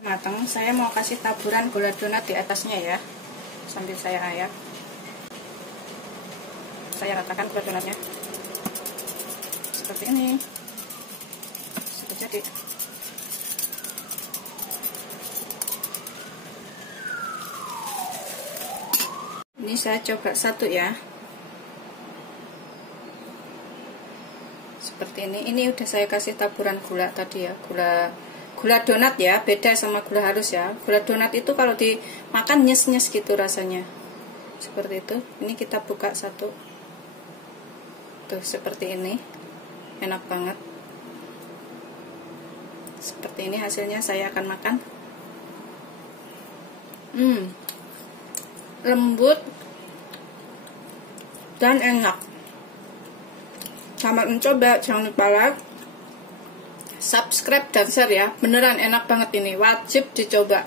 Matang, saya mau kasih taburan gula donat di atasnya ya, sambil saya ayak. Saya ratakan gula donatnya seperti ini. Sudah jadi. Ini saya coba satu ya, seperti ini. Ini udah saya kasih taburan gula tadi ya, gula donat ya, beda sama gula halus ya. Gula donat itu kalau dimakan nyes-nyes gitu rasanya, seperti itu. Ini kita buka satu, tuh seperti ini, enak banget. Seperti ini hasilnya, saya akan makan. Lembut dan enak. Selamat mencoba, jangan lupa like, subscribe dan share ya. Beneran enak banget ini, wajib dicoba.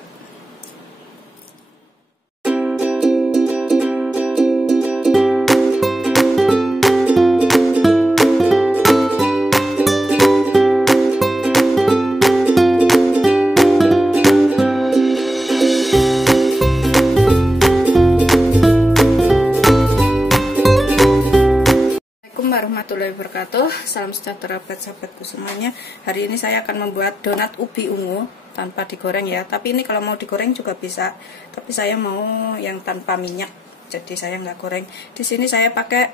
Warahmatullahi wabarakatuh. Salam sejahtera buat sahabatku semuanya. Hari ini saya akan membuat donat ubi ungu tanpa digoreng ya. Tapi ini kalau mau digoreng juga bisa. Tapi saya mau yang tanpa minyak, jadi saya nggak goreng. Di sini saya pakai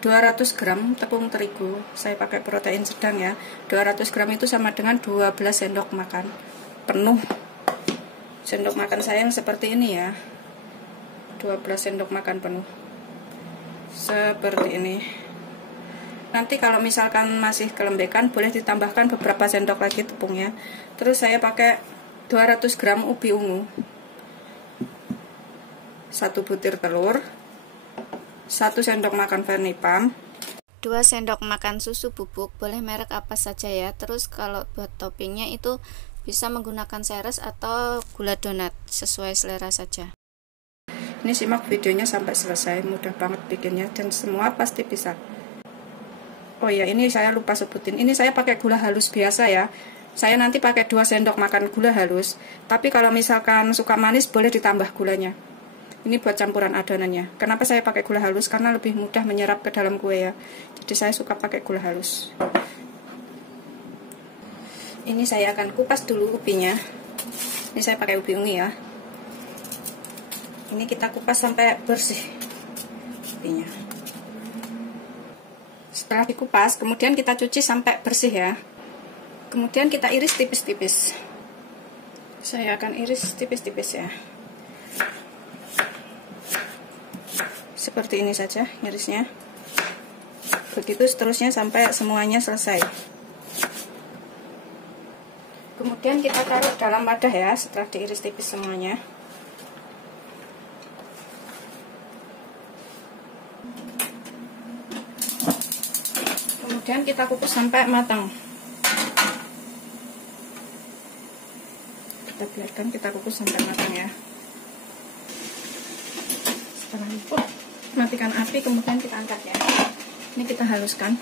200 gram tepung terigu. Saya pakai protein sedang ya. 200 gram itu sama dengan 12 sendok makan penuh. Sendok makan saya yang seperti ini ya. 12 sendok makan penuh. Seperti ini. Nanti kalau misalkan masih kelembekan, boleh ditambahkan beberapa sendok lagi tepungnya. Terus saya pakai 200 gram ubi ungu, 1 butir telur, 1 sendok makan Vernipam, 2 sendok makan susu bubuk, boleh merek apa saja ya. Terus kalau buat toppingnya itu bisa menggunakan seres atau gula donat, sesuai selera saja. Ini simak videonya sampai selesai, mudah banget bikinnya dan semua pasti bisa. Oh ya, ini saya lupa sebutin. Ini saya pakai gula halus biasa ya. Saya nanti pakai 2 sendok makan gula halus. Tapi kalau misalkan suka manis, boleh ditambah gulanya. Ini buat campuran adonannya. Kenapa saya pakai gula halus? Karena lebih mudah menyerap ke dalam kue ya. Jadi saya suka pakai gula halus. Ini saya akan kupas dulu ubinya. Ini saya pakai ubi ungu ya. Ini kita kupas sampai bersih ubinya. Setelah dikupas, kemudian kita cuci sampai bersih ya. Kemudian kita iris tipis-tipis. Saya akan iris tipis-tipis ya. Seperti ini saja irisnya. Begitu seterusnya sampai semuanya selesai. Kemudian kita taruh dalam wadah ya, setelah diiris tipis semuanya. Kemudian kita kukus sampai matang. Kita biarkan kita kukus sampai matang ya. Setelah itu matikan api, kemudian kita angkat ya. Ini kita haluskan.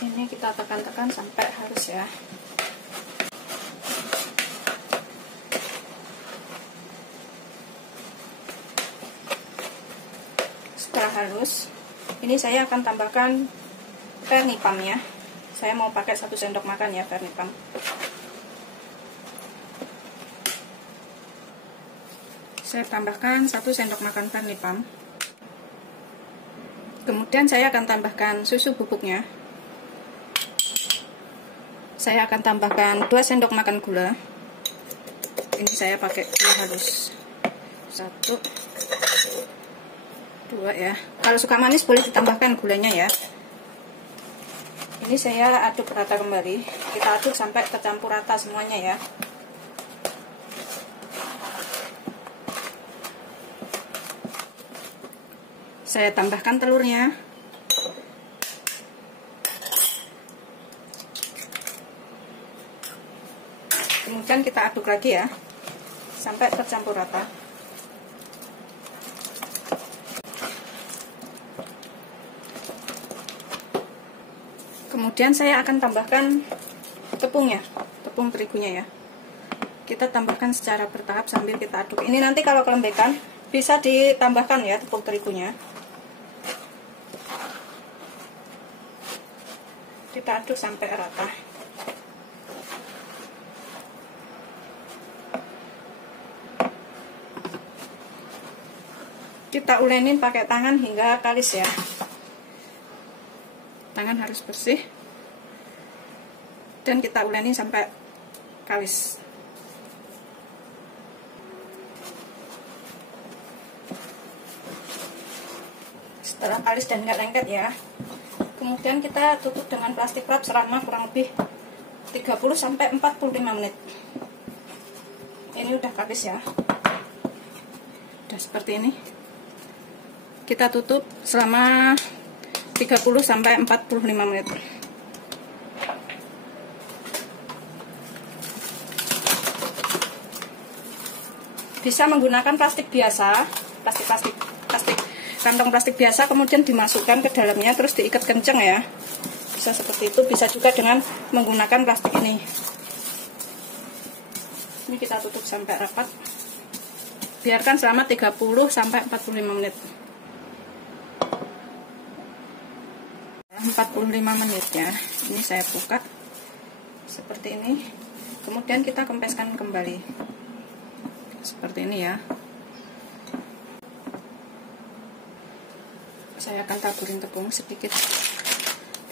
Ini kita tekan-tekan sampai halus ya. Setelah halus, ini saya akan tambahkan Vernipam ya. Saya mau pakai 1 sendok makan ya Vernipam. Saya tambahkan 1 sendok makan Vernipam. Kemudian saya akan tambahkan susu bubuknya. Saya akan tambahkan 2 sendok makan gula. Ini saya pakai gula halus. 1, 2 ya. Kalau suka manis boleh ditambahkan gulanya ya. Ini saya aduk rata kembali. Kita aduk sampai tercampur rata semuanya ya. Saya tambahkan telurnya. Kemudian kita aduk lagi ya, sampai tercampur rata. Kemudian saya akan tambahkan tepungnya, tepung terigunya ya. Kita tambahkan secara bertahap sambil kita aduk. Ini nanti kalau kelembekan bisa ditambahkan ya tepung terigunya. Kita aduk sampai rata. Kita ulenin pakai tangan hingga kalis ya. Tangan harus bersih. Dan kita ulenin sampai kalis. Setelah kalis dan nggak lengket ya, kemudian kita tutup dengan plastik wrap selama kurang lebih 30-45 menit. Ini udah kalis ya, udah seperti ini. Kita tutup selama 30-45 menit. Bisa menggunakan plastik biasa, plastik kantong plastik biasa, kemudian dimasukkan ke dalamnya terus diikat kenceng ya. Bisa seperti itu, bisa juga dengan menggunakan plastik ini. Ini kita tutup sampai rapat. Biarkan selama 30-45 menit. 45 menit ya. Ini saya buka seperti ini. Kemudian kita kempeskan kembali. Seperti ini ya. Saya akan taburin tepung sedikit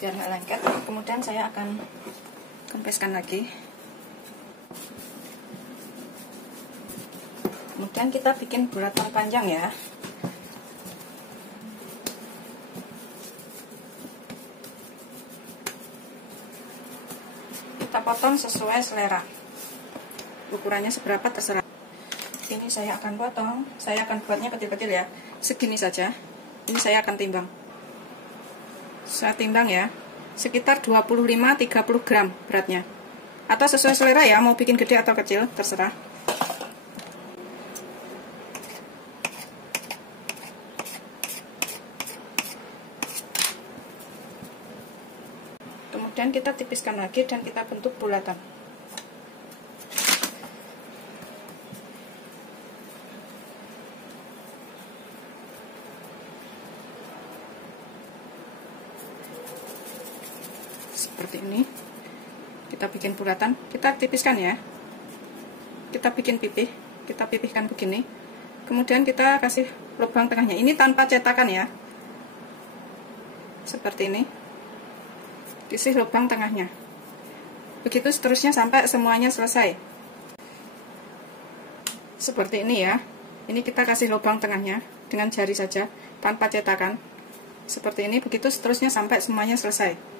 biar nggak lengket. Kemudian saya akan kempeskan lagi. Kemudian kita bikin bulatan panjang ya. Kita potong sesuai selera. Ukurannya seberapa terserah. Ini saya akan potong. Saya akan buatnya kecil-kecil ya. Segini saja. Ini saya akan timbang. Saya timbang ya. Sekitar 25-30 gram beratnya. Atau sesuai selera ya, mau bikin gede atau kecil, terserah. Kemudian kita tipiskan lagi dan kita bentuk bulatan. Seperti ini. Kita bikin bulatan, kita tipiskan ya. Kita bikin pipih, kita pipihkan begini. Kemudian kita kasih lubang tengahnya. Ini tanpa cetakan ya. Seperti ini. Isi lubang tengahnya. Begitu seterusnya sampai semuanya selesai. Seperti ini ya. Ini kita kasih lubang tengahnya dengan jari saja tanpa cetakan. Seperti ini, begitu seterusnya sampai semuanya selesai.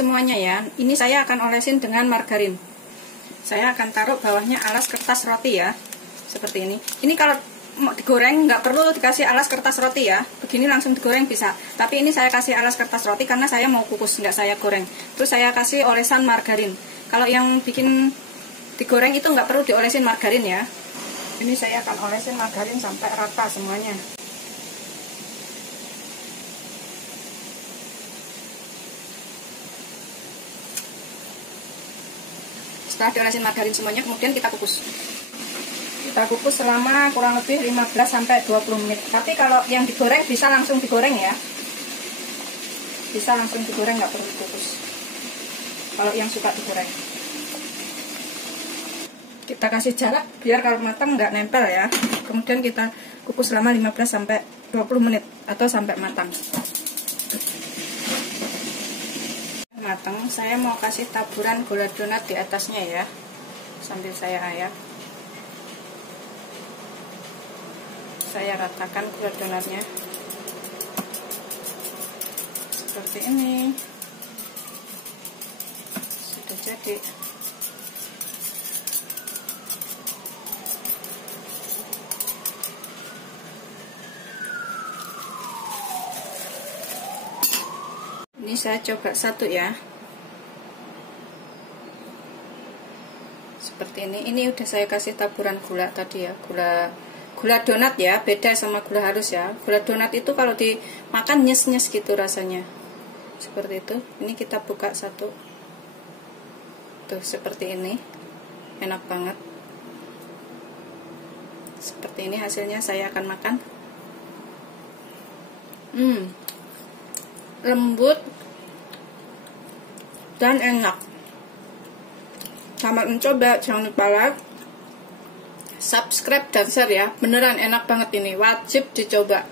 semuanya ya. Ini saya akan olesin dengan margarin. Saya akan taruh bawahnya alas kertas roti ya, seperti ini. Ini kalau mau digoreng nggak perlu dikasih alas kertas roti ya, begini langsung digoreng bisa. Tapi ini saya kasih alas kertas roti karena saya mau kukus, nggak saya goreng. Terus saya kasih olesan margarin. Kalau yang bikin digoreng itu nggak perlu diolesin margarin ya. Ini saya akan olesin margarin sampai rata semuanya. Setelah diolesin margarin semuanya, kemudian kita kukus. Kita kukus selama kurang lebih 15-20 menit. Tapi kalau yang digoreng bisa langsung digoreng ya. Bisa langsung digoreng, nggak perlu dikukus. Kalau yang suka digoreng. Kita kasih jarak biar kalau matang nggak nempel ya. Kemudian kita kukus selama 15-20 menit atau sampai matang. Matang, saya mau kasih taburan gula donat di atasnya ya, sambil saya ayak. Saya ratakan gula donatnya seperti ini. Sudah jadi. Ini saya coba satu ya, seperti ini. Ini udah saya kasih taburan gula tadi ya, gula donat ya, beda sama gula halus ya. Gula donat itu kalau dimakan nyes-nyes gitu rasanya, seperti itu. Ini kita buka satu, tuh seperti ini, enak banget. Seperti ini hasilnya, saya akan makan. Lembut dan enak. Selamat mencoba, jangan lupa like, subscribe dan share ya. Beneran enak banget ini, wajib dicoba.